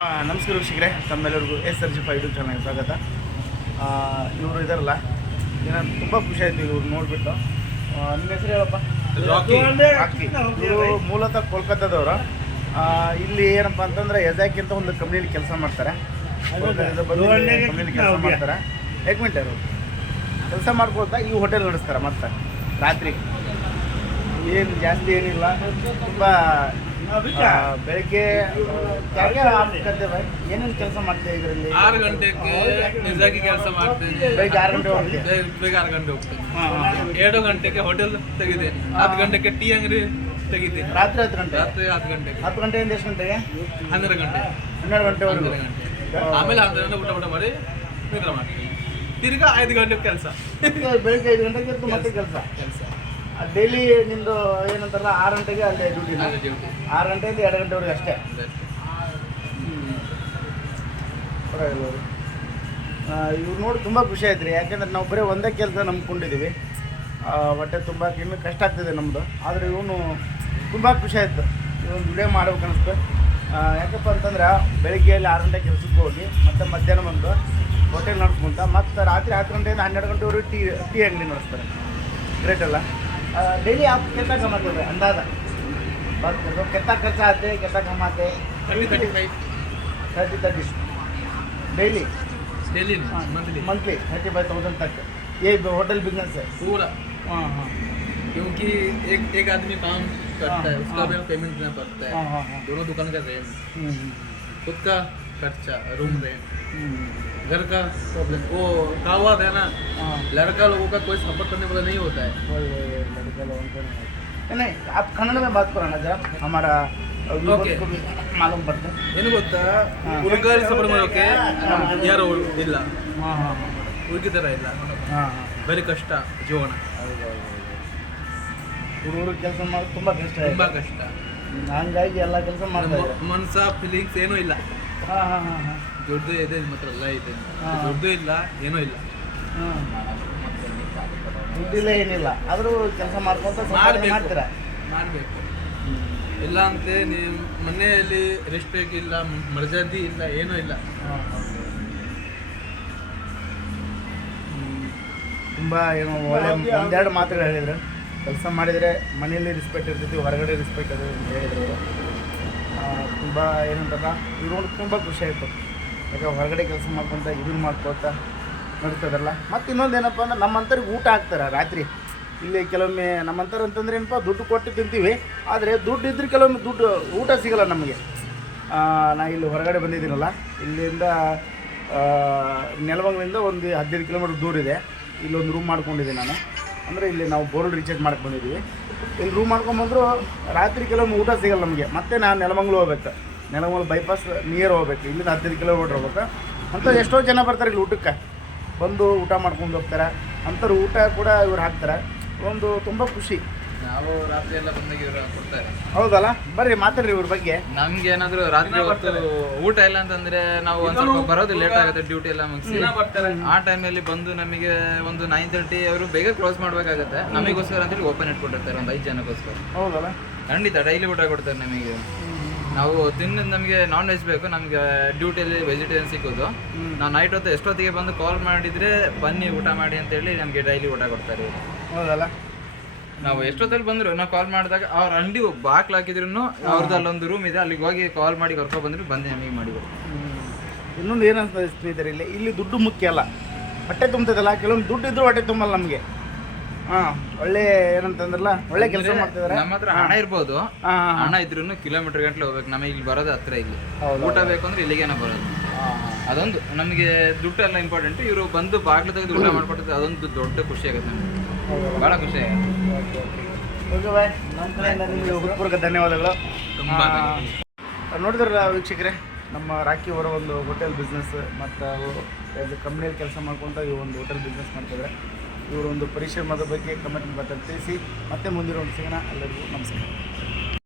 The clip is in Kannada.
ನಮಸ್ಕಾರ ವೀಕ್ಷಕರೇ, ತಮ್ಮೆಲ್ಲರಿಗೂ SRG5 ಯೂಟ್ಯೂಬ್ ಚಾನಲ್ಗೆ ಸ್ವಾಗತ. ಇವರು ಇದಾರಲ್ಲ, ನಾನು ತುಂಬ ಖುಷಿ ಆಯಿತು ಇವ್ರು ನೋಡಿಬಿಟ್ಟು. ನಿಮ್ಮ ಹೆಸರು ಹೇಳಪ್ಪ? ರಾಕಿ. ಇವರು ಮೂಲತಃ ಕೋಲ್ಕತ್ತಾದವರು. ಇಲ್ಲಿ ಏನಪ್ಪ ಅಂತಂದರೆ ಎಜಾಕಿ ಅಂತ ಒಂದು ಕಂಪ್ನಿಯಲ್ಲಿ ಕೆಲಸ ಮಾಡ್ತಾರೆ. ಕಂಪ್ನಿಯಲ್ಲಿ ಕೆಲಸ ಮಾಡ್ತಾರೆ. ಏಕ್ ಮಿನಿಟ್, ಅವರು ಕೆಲಸ ಮಾಡ್ಕೊಳ್ತಾ ಈ ಹೋಟೆಲ್ ನಡೆಸ್ತಾರೆ. ಮತ್ತು ರಾತ್ರಿ ಏನು ಜಾಸ್ತಿ ಏನಿಲ್ಲ, ತುಂಬ ಬೆಳಗ್ಗೆ ಏನೇನು ಕೆಲಸ ಮಾಡ್ತೇವೆ ಇದರಲ್ಲಿ? 6 ಗಂಟೆಗೆ ನಿಜಾಗಿ ಕೆಲಸ ಮಾಡ್ತೇನೆ. ಬೆಳಗ್ಗೆ 6 ಗಂಟೆ ಹೋಗ್ತೇವೆ. ಬೇಗ 6 ಗಂಟೆ ಹೋಗ್ತೇನೆ. 7 ಗಂಟೆಗೆ ಹೋಟೆಲ್ ತೆಗಿತೇನೆ. 10 ಗಂಟೆಗೆ ಟೀ ಅಂಗಡಿ ತೆಗಿತೇನೆ. ರಾತ್ರಿ 10 ಗಂಟೆ. ರಾತ್ರಿ 10 ಗಂಟೆಗೆ. 10 ಗಂಟೆಯಿಂದ ಎಷ್ಟು ಗಂಟೆಗೆ? 12 ಗಂಟೆ. 12 ಗಂಟೆವರೆಗೂ. ಆಮೇಲೆ 12 ಗಂಟೆ ಊಟ ಮಾಡಿ ನಿದ್ರೆ ಮಾಡ್ತೀವಿ. ತಿರ್ಗಾ 5 ಗಂಟೆಗೆ ಕೆಲಸ. ಬೆಳಗ್ಗೆ 5 ಗಂಟೆಗೆ ಇತ್ತು ಮತ್ತೆ ಕೆಲಸ. ಡೈಲಿ ನಿಮ್ಮದು ಏನಂತಾರಲ್ಲ 6 ಗಂಟೆಗೆ ಅಲ್ಲೇ ಡ್ಯೂಟಿ. 6 ಗಂಟೆಯಿಂದ 2 ಗಂಟೆವರೆಗೆ ಅಷ್ಟೇ. ಇವ್ರು ನೋಡಿ ತುಂಬ ಖುಷಿ ಆಯ್ತು ರೀ. ಯಾಕೆಂದ್ರೆ ನಾವು ಬರೀ ಒಂದೇ ಕೆಲಸ ನಂಬ್ಕೊಂಡಿದ್ದೀವಿ. ಹೊಟ್ಟೆ ತುಂಬ ಇನ್ನೂ ಕಷ್ಟ ಆಗ್ತಿದೆ ನಮ್ಮದು. ಆದರೆ ಇವನು ತುಂಬ ಖುಷಿ ಆಯಿತು. ಇವನು ವಿಡಿಯೋ ಮಾಡ್ಬೇಕು ಅನಿಸ್ತು. ಯಾಕಪ್ಪ ಅಂತಂದ್ರೆ ಬೆಳಗ್ಗೆಯಲ್ಲಿ 6 ಗಂಟೆ ಕೆಲಸಕ್ಕೆ ಹೋಗಿ ಮತ್ತು ಮಧ್ಯಾಹ್ನ ಬಂದು ಹೋಟೆಲ್ ನಡೆಸ್ಕೊಂತ ಮತ್ತು ರಾತ್ರಿ 10 ಗಂಟೆಯಿಂದ 12 ಗಂಟೆವರೆಗೆ ಟೀ ಅಂಗಡಿ ನಡೆಸ್ತಾರೆ. ग्रेट अला. डेली आप कितना कमाते हो अंदाजा बात करो? कितना खर्चा आते हैं, कितना कमाते हैं? 30-35 डेली मंथली 35,000 तक. ये होटल बिजनेस है पूरा. हाँ. क्योंकि एक आदमी काम करता है, उसका भी पेमेंट देना पड़ता है. दोनों दुकान का रेंट, खुद का खर्चा, रूम रेंट, घर का प्रॉब्लम. वो कहा हुआ है ना, लड़का लोगों का कोई सपोर्ट करने वाला नहीं होता है. लड़का लोगों का नहीं. आप कन्नड़ में बात करो ना जरा, हमारा को भी मालूम पड़ता है. ಏನು ಗೊತ್ತಾ, ಹುಡುಗರು ಸಪೋರ್ಟ್ ಮಾಡೋಕೆ ಯಾರು ಇಲ್ಲ. ಹುಡುಗಿ ಥರ ಇಲ್ಲ. ಬರೀ ಕಷ್ಟ ಜೀವನ. ಹುಡುಗರು ಕೆಲಸ ಮಾಡೋದು ತುಂಬ ಕಷ್ಟ. ತುಂಬ ಕಷ್ಟ. ಹಂಗಾಗಿ ಎಲ್ಲ ಕೆಲಸ ಮಾಡ್ತಾರೆ. ಮನಸ ಫೀಲಿಂಗ್ಸ್ ಏನೂ ಇಲ್ಲ. ದುಡ್ಡು ಇದೆ ನಿಮ್ಮ ಹತ್ರ, ಎಲ್ಲ ಇದೆ. ದುಡ್ಡು ಇಲ್ಲ, ಏನೂ ಇಲ್ಲ. ದುಡ್ಡಿಲ್ಲ, ಏನಿಲ್ಲ, ಆದರೂ ಕೆಲಸ ಮಾಡ್ಕೊಂತ ಮಾಡ್ತೀರಾ. ಮಾಡಬೇಕು. ಇಲ್ಲ ಅಂತೆ ನೀವು ಮನೆಯಲ್ಲಿ ರೆಸ್ಪೆಕ್ಟ್ ಇಲ್ಲ, ಮರ್ಯಾದೆ ಇಲ್ಲ, ಏನೂ ಇಲ್ಲ. ತುಂಬ ಏನೋ ಒಳ್ಳೆ ಒಂದೆರಡು ಮಾತುಗಳು ಹೇಳಿದ್ರು. ಕೆಲಸ ಮಾಡಿದರೆ ಮನೆಯಲ್ಲಿ ರೆಸ್ಪೆಕ್ಟ್ ಇರ್ತೈತಿ, ಹೊರಗಡೆ ರೆಸ್ಪೆಕ್ಟ್ ಅದು ಅಂತ ಹೇಳಿದ್ರು. ತುಂಬ ಏನಂತಾರ ಇವ್ರು ತುಂಬ ಖುಷಿ ಆಯಿತು. ಯಾಕೆ ಹೊರಗಡೆ ಕೆಲಸ ಮಾಡ್ಕೊತ ಇದನ್ನು ಮಾಡ್ಕೊತ ನಡ್ತದಲ್ಲ. ಮತ್ತು ಇನ್ನೊಂದು ಏನಪ್ಪ ಅಂದ್ರೆ ನಮ್ಮಂಥವ್ರಿಗೆ ಊಟ ಹಾಕ್ತಾರೆ ರಾತ್ರಿ. ಇಲ್ಲಿ ಕೆಲವೊಮ್ಮೆ ನಮ್ಮಂಥವ್ರು ಅಂತಂದ್ರೆ ಏನಪ್ಪ, ದುಡ್ಡು ಕೊಟ್ಟು ತಿಂತೀವಿ. ಆದರೆ ದುಡ್ಡು ಇದ್ರೆ ಕೆಲವೊಮ್ಮೆ ಊಟ ಸಿಗೋಲ್ಲ ನಮಗೆ. ನಾ ಇಲ್ಲಿ ಹೊರಗಡೆ ಬಂದಿದ್ದೀನಲ್ಲ, ಇಲ್ಲಿಂದ ನೆಲಮಂಗಲಿಂದ ಒಂದು 15 ಕಿಲೋಮೀಟ್ರ್ ದೂರ ಇದೆ. ಇಲ್ಲೊಂದು ರೂಮ್ ಮಾಡ್ಕೊಂಡಿದ್ದೀನಿ ನಾನು. ಅಂದರೆ ಇಲ್ಲಿ ನಾವು ಬೋರ್ಡ್ ರೀಚಾರ್ಜ್ ಮಾಡ್ಕೊಂಡು ಬಂದಿದ್ದೀವಿ. ಇಲ್ಲಿ ರೂಮ್ ಮಾಡ್ಕೊಂಬಂದ್ರು ರಾತ್ರಿ ಕೆಲವೊಮ್ಮೆ ಊಟ ಸಿಗಲ್ಲ ನಮಗೆ. ಮತ್ತೆ ನಾನು ನೆಲಮಂಗಲ ಹೋಗ್ಬೇಕು. ನೆಲಮಂಗಲ ಬೈಪಾಸ್ ನಿಯರ್ ಹೋಗ್ಬೇಕು. ಇಲ್ಲಿಂದ 15 ಕಿಲೋಮೀಟ್ರ್ ಹೋಗ್ಬೇಕು ಅಂತ. ಎಷ್ಟೋ ಜನ ಬರ್ತಾರೆ ಇಲ್ಲಿ ಊಟಕ್ಕೆ, ಬಂದು ಊಟ ಮಾಡ್ಕೊಂಡು ಹೋಗ್ತಾರೆ. ಅಂಥವ್ರು ಊಟ ಕೂಡ ಇವ್ರು ಹಾಕ್ತಾರೆ. ಒಂದು ತುಂಬ ಖುಷಿ. ನಾವು ರಾತ್ರಿ ಎಲ್ಲ ಬಂದಾಗ ಇವರು ಕೊಡ್ತಾರೆ. ಹೌದಲ್ಲ, ಬರ್ರಿ ಮಾತಾಡ್ರಿ ಇವ್ರ ಬಗ್ಗೆ. ನಮ್ಗೆ ಏನಾದರೂ ರಾತ್ರಿ ಹೊತ್ತು ಊಟ ಇಲ್ಲ ಅಂತಂದ್ರೆ ನಾವು ಒಂದು ಸ್ವಲ್ಪ ಬರೋದು ಲೇಟ್ ಆಗುತ್ತೆ. ಡ್ಯೂಟಿ ಎಲ್ಲ ಮುಗಿಸಿ ಆ ಟೈಮಲ್ಲಿ ಬಂದು ನಮಗೆ ಒಂದು 9:30 ಅವರು ಬೇಗ ಕ್ಲೋಸ್ ಮಾಡಬೇಕಾಗುತ್ತೆ. ನಮಗೋಸ್ಕರ ಅಂತೇಳಿ ಓಪನ್ ಇಟ್ಕೊಟ್ಟಿರ್ತಾರೆ, ಒಂದು 5 ಜನಕ್ಕೋಸ್ಕರ. ಹೌದಲ್ಲ, ಖಂಡಿತ ಡೈಲಿ ಊಟ ಕೊಡ್ತಾರೆ ನಮಗೆ. ನಾವು ತಿನ್ನೋದು ನಮಗೆ ನಾನ್ ವೆಜ್ ಬೇಕು. ನಮಗೆ ಡ್ಯೂಟಿಯಲ್ಲಿ ವೆಜಿಟೇರಿಯನ್ ಸಿಗೋದು. ನಾವು ನೈಟ್ ಹೊತ್ತು ಎಷ್ಟೊತ್ತಿಗೆ ಬಂದು ಕಾಲ್ ಮಾಡಿದರೆ ಬನ್ನಿ ಊಟ ಮಾಡಿ ಅಂತೇಳಿ ನಮಗೆ ಡೈಲಿ ಊಟ ಕೊಡ್ತಾರೆ. ಹೌದಲ್ಲ, ನಾವು ಎಷ್ಟೊತ್ತಲ್ಲಿ ಬಂದರು, ನಾವು ಕಾಲ್ ಮಾಡಿದಾಗ ಅವ್ರ ಅಂಗಡಿ ಬಾಕ್ಲು ಹಾಕಿದ್ರು ಅವ್ರದ್ದು ಅಲ್ಲೊಂದು ರೂಮ್ ಇದೆ, ಅಲ್ಲಿಗೆ ಹೋಗಿ ಕಾಲ್ ಮಾಡಿ ಕರ್ಕೊ ಬಂದ್ರು, ಬಂದು ನಮಗೆ ಮಾಡಿಬಿಡು. ಇನ್ನೊಂದು ಏನಂತ ಸ್ನೇಹಿತರೆ, ಇಲ್ಲಿ ದುಡ್ಡು ಮುಖ್ಯ ಅಲ್ಲ, ಹೊಟ್ಟೆ ತುಂಬ್ತದಲ್ಲ. ಕೆಲವೊಂದು ದುಡ್ಡು ಇದ್ರೂ ಹೊಟ್ಟೆ ತುಂಬಲ್ಲ ನಮಗೆ. ಒಳ್ಳೆ ಏನಂತಂದ್ರಲ್ಲ, ಒಳ್ಳೆ ಕೆಲಸ ಮಾಡ್ತಿದ್ದಾರೆ. ನಮ್ಮ ಹತ್ರ ಹಣ ಇರ್ಬೋದು, ಹಣ ಇದ್ರೂ ಕಿಲೋಮೀಟರ್ ಗಂಟ್ಲೆ ಹೋಗ್ಬೇಕು. ನಮಗೆ ಇಲ್ಲಿ ಬರೋದು ಹತ್ರ. ಇಲ್ಲಿ ಊಟ ಬೇಕು ಅಂದ್ರೆ ಇಲ್ಲಿಗೇನ ಬರೋದು. ಅದೊಂದು ನಮಗೆ ದುಡ್ಡು ಎಲ್ಲ ಇಂಪಾರ್ಟೆಂಟ್. ಇವರು ಬಂದು ಬಾಗ್ಲು ತೆಗೆದು ಊಟ ಮಾಡ್ಕೊಟ್ಟಿದ್ರೆ ಅದೊಂದು ದೊಡ್ಡ ಖುಷಿ ಆಗುತ್ತೆ ನಮಗೆ, ಭಾಳ ಖುಷಿ ಆಗುತ್ತೆ. ಓಕೆ ಬಾಯ್, ನಮ್ಮ ಕಡೆಯಿಂದ ನಿಮಗೆ ಹೃತ್ಪೂರ್ವಕ ಧನ್ಯವಾದಗಳು. ನೋಡಿದ್ರಲ್ಲ ವೀಕ್ಷಕರೇ, ನಮ್ಮ ರಾಕಿ ಅವರ ಒಂದು ಹೋಟೆಲ್ ಬಿಸ್ನೆಸ್ ಮತ್ತು ಕಂಪ್ನಿಯಲ್ಲಿ ಕೆಲಸ ಮಾಡ್ಕೊತ ಈ ಒಂದು ಹೋಟೆಲ್ ಬಿಸ್ನೆಸ್ ಮಾಡ್ತಿದ್ದಾರೆ. ಇವರೊಂದು ಪರಿಶ್ರಮದ ಬಗ್ಗೆ ಕಮೆಂಟ್ ತಿಳಿಸಿ. ಮತ್ತೆ ಮುಂದಿನ ಒಂದು ಸಿಗೋಣ. ಎಲ್ಲರಿಗೂ ನಮಸ್ಕಾರ.